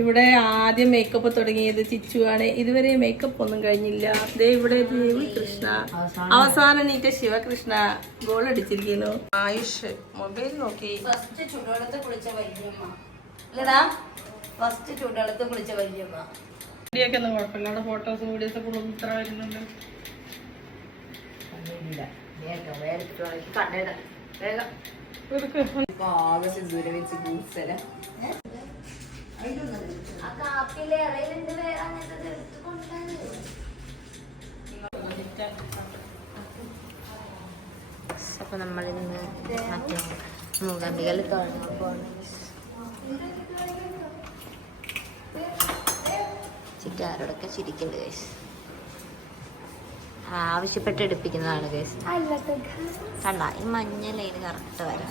ഇവിടെ ആദ്യം മേക്കപ്പ് തുടങ്ങിയത് ചിച്ചുവാണ്. ഇതുവരെ മേക്കപ്പ് ഒന്നും കഴിഞ്ഞില്ല. ദേ ഇവിടെ ദേവി കൃഷ്ണ, അവസാനം നീറ്റ ശിവകൃഷ്ണ ഗോൾ അടിച്ചിരിക്കുന്നു. ആയുഷ് മൊബൈൽ നോക്കി. ഫസ്റ്റ് ചൂടുവെള്ളത്ത് കുളിച്ച വല്യമ്മ ഇല്ലടാ, ഫസ്റ്റ് ചൂടുവെള്ളത്ത് കുളിച്ച വല്യമ്മ. വീഡിയോക്കെ ഒന്നും കുഴപ്പമില്ല. ഫോട്ടോസും വീഡിയോസ് ഒക്കെ ഇത്ര വരുന്നുണ്ട്. അപ്പൊ നമ്മളിന്ന് മറ്റേ മൂകാംബികയിൽ തുടങ്ങാൻ പോകണം. ചിറ്റാരോടൊക്കെ ചിരിക്കുന്നുണ്ട് ഗൈസ്. ആവശ്യപ്പെട്ട് എടുപ്പിക്കുന്നതാണ് ഗൈസ്. കണ്ട ഈ മഞ്ഞ ലൈന് കറക്റ്റ് വരാം.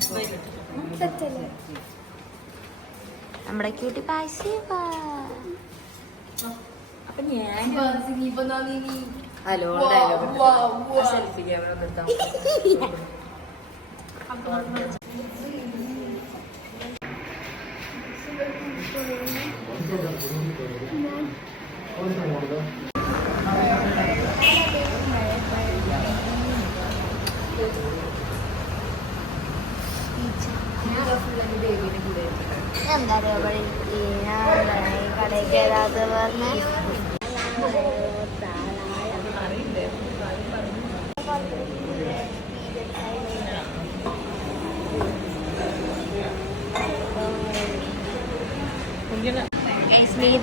നമ്മുടെ ക്യൂട്ടി പായസ. അപ്പൊ ഞാൻ ഹലോ സെൽഫി ക്യാമറ നിർത്താം. എന്താ കടയിൽ കയറാതെ പറഞ്ഞ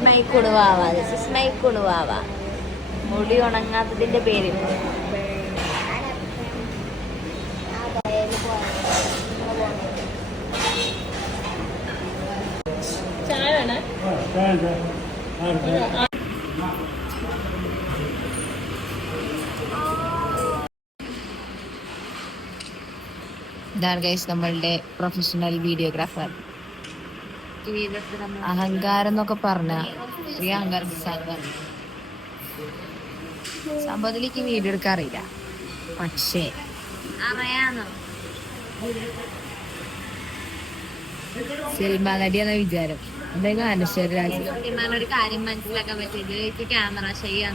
മൈ കുടുവാവ. ദിസ് ഇസ് മൈ കുടുവാവ. മുടി ഉണങ്ങാത്തതിന്റെ പേരിൽ ഇതാണ് ഗൈസ് നമ്മളുടെ പ്രൊഫഷണൽ വീഡിയോഗ്രാഫർ. അഹങ്കാരം എന്നൊക്കെ പറഞ്ഞ ഈ അഹങ്കാരം സംഭവത്തിലേക്ക് വീഡിയോ എടുക്കാൻ അറിയില്ല, പക്ഷേ സിനിമ നടിയെന്ന വിചാരം. എന്തായാലും അനശ്വര ഒരു കാര്യം മനസ്സിലാക്കാൻ പറ്റിയത് ക്യാമറ ചെയ്യാൻ.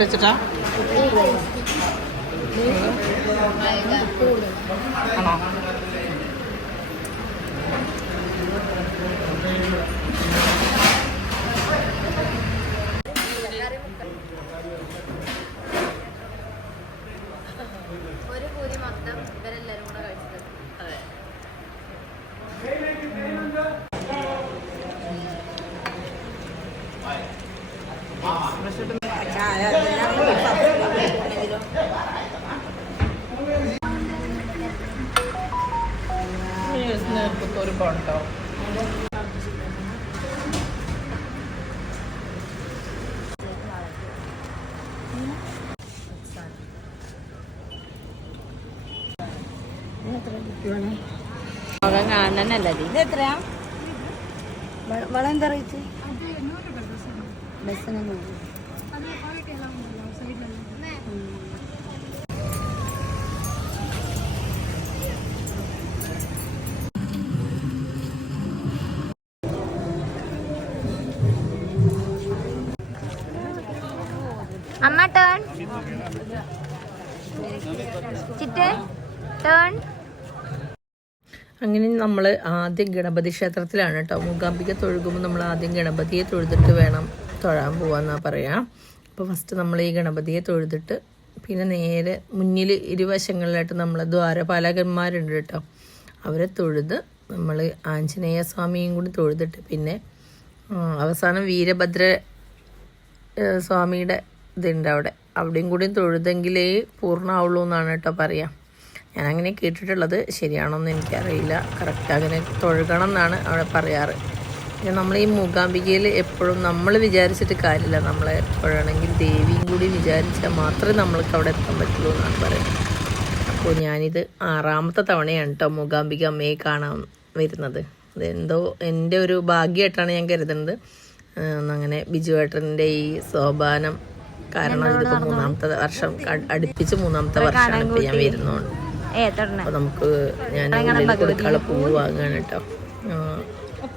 വെച്ചിട്ടാ ആണോ? ഒരു പൂരി മൊത്തം ഇവരെല്ലാരും കൂടെ കഴിച്ചത്. അതെ. ഒരു കൊണ്ടോ മകൻ കാണാനല്ല. ഇത് എത്രയാ വളം? എന്താ റേറ്റ്? ബസ്സിനൊന്നും അമ്മ ടേൺ ചിറ്റ് ടേൺ. അങ്ങനെ നമ്മൾ ആദ്യം ഗണപതി ക്ഷേത്രത്തിലാണ് കേട്ടോ. മൂകാംബിക തൊഴുകുമ്പോൾ നമ്മൾ ആദ്യം ഗണപതിയെ തൊഴുതിട്ട് വേണം തൊഴാൻ പോവാന്നാ പറയാം. അപ്പോൾ ഫസ്റ്റ് നമ്മൾ ഈ ഗണപതിയെ തൊഴുതിട്ട് പിന്നെ നേരെ മുന്നിൽ ഇരുവശങ്ങളിലായിട്ട് നമ്മൾ ദ്വാരപാലകന്മാരുണ്ട് കേട്ടോ. അവരെ തൊഴുത് നമ്മൾ ആഞ്ജനേയ സ്വാമിയും കൂടി തൊഴുതിട്ട് പിന്നെ അവസാനം വീരഭദ്ര സ്വാമിയുടെ ഇതുണ്ട് അവിടെയും കൂടി തൊഴുതെങ്കിലേ പൂർണ്ണമാവുള്ളൂ എന്നാണ് കേട്ടോ പറയാം. ഞാനങ്ങനെ കേട്ടിട്ടുള്ളത്, ശരിയാണോന്ന് എനിക്കറിയില്ല. കറക്റ്റ് അങ്ങനെ തൊഴുകണം എന്നാണ് അവിടെ പറയാറ്. പിന്നെ നമ്മൾ ഈ മൂകാംബികയിൽ എപ്പോഴും നമ്മൾ വിചാരിച്ചിട്ട് കാര്യമില്ല, നമ്മളെ തൊഴണമെങ്കിൽ ദേവിയും കൂടി വിചാരിച്ചാൽ മാത്രമേ നമ്മൾക്ക് അവിടെ എത്താൻ പറ്റുള്ളൂ എന്നാണ് പറയുന്നത്. അപ്പോൾ ഞാനിത് 6ാമത്തെ തവണയാണ് കേട്ടോ മൂകാംബിക അമ്മയെ കാണാൻ വരുന്നത്. അതെന്തോ എൻ്റെ ഒരു ഭാഗ്യമായിട്ടാണ് ഞാൻ കരുതുന്നത്. അങ്ങനെ ബിജുവേട്ടൻ്റെ ഈ സോപാനം കാരണം ഇതിപ്പോൾ 3-ാമത്തെ വർഷം അടുപ്പിച്ച് 3-ാമത്തെ വർഷമാണ് ഇപ്പോൾ ഞാൻ വരുന്നതുകൊണ്ട്. അപ്പോൾ നമുക്ക് ഞാൻ കൊടുക്കാനുള്ള പൂവ് വാങ്ങുകയാണ് കേട്ടോ.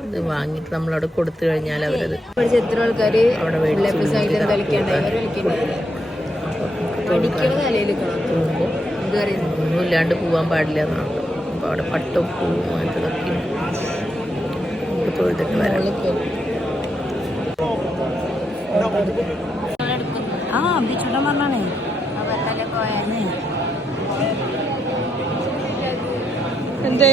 ഇത് വാങ്ങിയിട്ട് നമ്മളവിടെ കൊടുത്തു കഴിഞ്ഞാൽ അവരത് അവിടെ പോകുമ്പോൾ ഒന്നും ഇല്ലാണ്ട് പോകാൻ പാടില്ല എന്നാണ്. അപ്പോൾ അവിടെ പട്ടും പൂവും അങ്ങനത്തതൊക്കെ നമുക്ക് തൊഴുതിട്ട് വരാം. ചുട്ടം പറഞ്ഞാണേ എന്തേ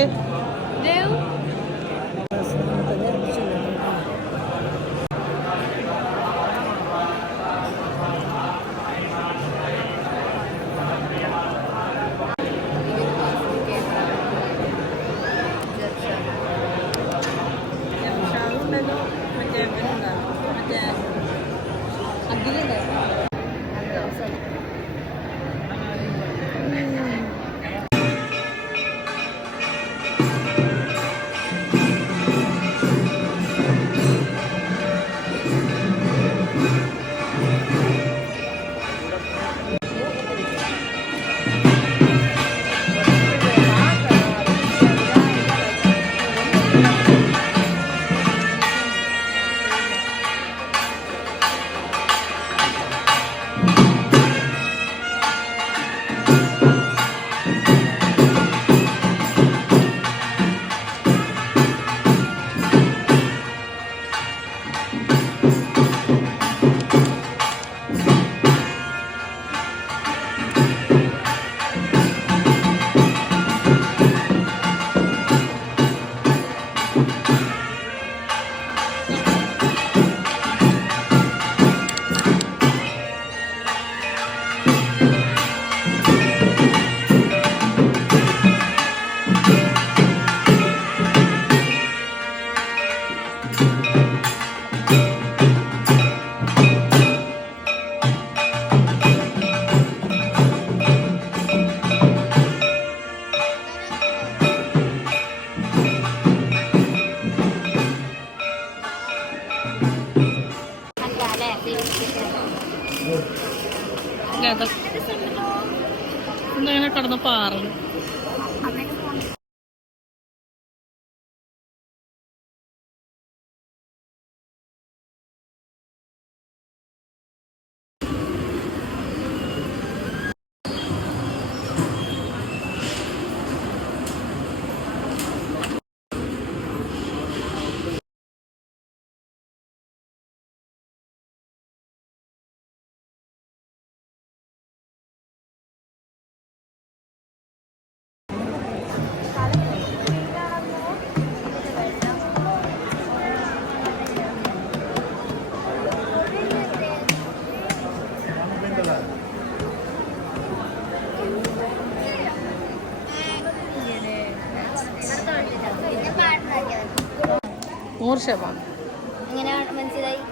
അങ്ങനെ കടന്ന് പാറുന്നു.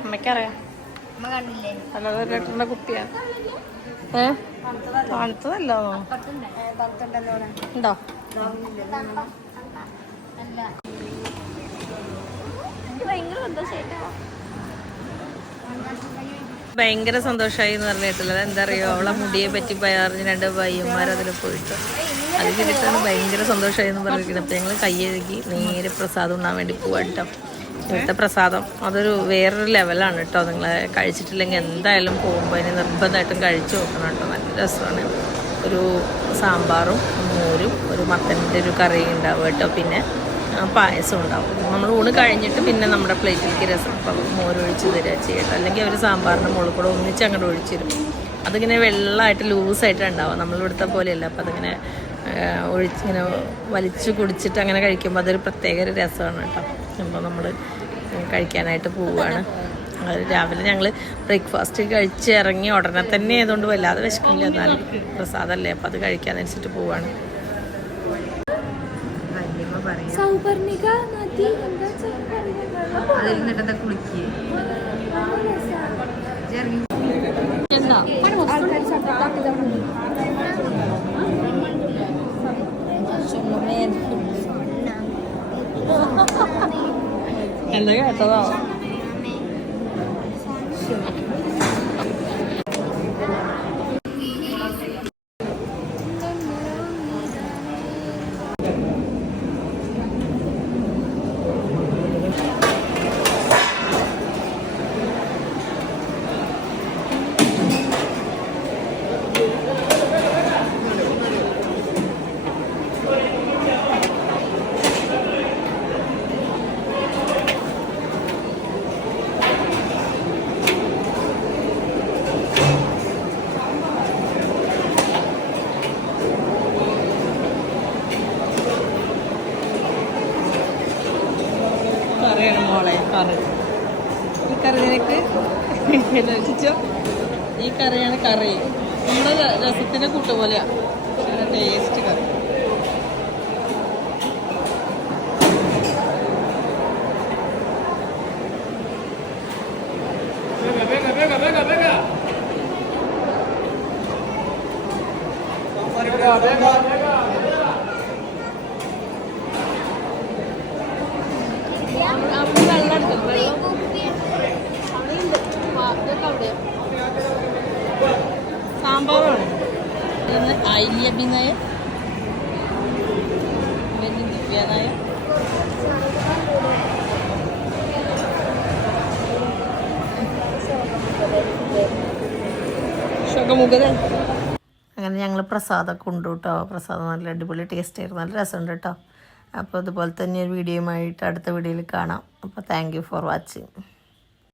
അമ്മയ്ക്കറിയാം. അല്ലാതെ ലിറ്ററിന്റെ കുപ്പിയാണ്. തണുത്തതല്ലോ ഉണ്ടോ? ഭയങ്കര സന്തോഷമായി എന്ന് പറഞ്ഞിട്ടുള്ളത് എന്താ അറിയോ, അവളെ മുടിയെ പറ്റി പറഞ്ഞ് 2 പയ്യന്മാരതിൽ പോയിട്ട് അത് കിട്ടാൻ ഭയങ്കര സന്തോഷമായി എന്ന് പറഞ്ഞിരിക്കുന്നത്. അപ്പം ഞങ്ങൾ കൈ കഴുകി നേരെ പ്രസാദം ഉണ്ണാൻ വേണ്ടി പോവാൻ കേട്ടോ. ഇവിടുത്തെ പ്രസാദം അതൊരു വേറൊരു ലെവലാണ് കേട്ടോ. നിങ്ങൾ കഴിച്ചിട്ടില്ലെങ്കിൽ എന്തായാലും പോകുമ്പോൾ അതിന് നിർബന്ധമായിട്ടും കഴിച്ചു നോക്കണം കേട്ടോ. നല്ല രസമാണ്. ഒരു സാമ്പാറും മോരും ഒരു മത്തൻ്റെ ഒരു കറിയും ഉണ്ടാവും കേട്ടോ. പിന്നെ പായസം ഉണ്ടാവും. നമ്മൾ ഊണ് കഴിഞ്ഞിട്ട് പിന്നെ നമ്മുടെ പ്ലേറ്റിലേക്ക് രസം മോരൊഴിച്ച് തരിക ചെയ്യട്ടോ. അല്ലെങ്കിൽ അവർ സാമ്പാറിൻ്റെ മുകളിൽ കൂടെ ഒന്നിച്ച് അങ്ങോട്ട് ഒഴിച്ചിരും. അതിങ്ങനെ വെള്ളമായിട്ട് ലൂസായിട്ട് ഉണ്ടാവും. നമ്മളിവിടുത്തെ പോലെയല്ല. അപ്പം അതിങ്ങനെ ഒഴിച്ചിങ്ങനെ വലിച്ചു കുടിച്ചിട്ട് അങ്ങനെ കഴിക്കുമ്പോൾ അതൊരു പ്രത്യേക ഒരു രസമാണ് കേട്ടോ. അപ്പോൾ നമ്മൾ കഴിക്കാനായിട്ട് പോവുകയാണ്. രാവിലെ ഞങ്ങൾ ബ്രേക്ക്ഫാസ്റ്റ് കഴിച്ച് ഇറങ്ങി ഉടനെ തന്നെ ആയതുകൊണ്ട് വല്ലാതെ വിശക്കില്ല. എന്നാലും പ്രസാദമല്ലേ, അപ്പം അത് കഴിക്കാന്ന് വെച്ചിട്ട് പോവാണ്. എന്താ കേട്ടതോ? കറിയാണ് മോളെ, കറി. ഈ കറി നിനക്ക് രസിച്ചോ? ഈ കറിയാണ് കറി. നമ്മുടെ രസത്തിന്റെ കൂട്ട് പോലെയാ, ടേസ്റ്റ് കറി. സാമ്പാറാണ് ഐലിയ നായർ, ദിവ്യ നായർ. അങ്ങനെ ഞങ്ങൾ പ്രസാദമൊക്കെ ഉണ്ട് കേട്ടോ. പ്രസാദം നല്ല അടിപൊളി ടേസ്റ്റ് ആയിരുന്നു, നല്ല രസമുണ്ട് കേട്ടോ. അപ്പോൾ അതുപോലെ തന്നെ ഒരു വീഡിയോയുമായിട്ട് അടുത്ത വീഡിയോയിൽ കാണാം. അപ്പോൾ താങ്ക് യു ഫോർ വാച്ചിങ്.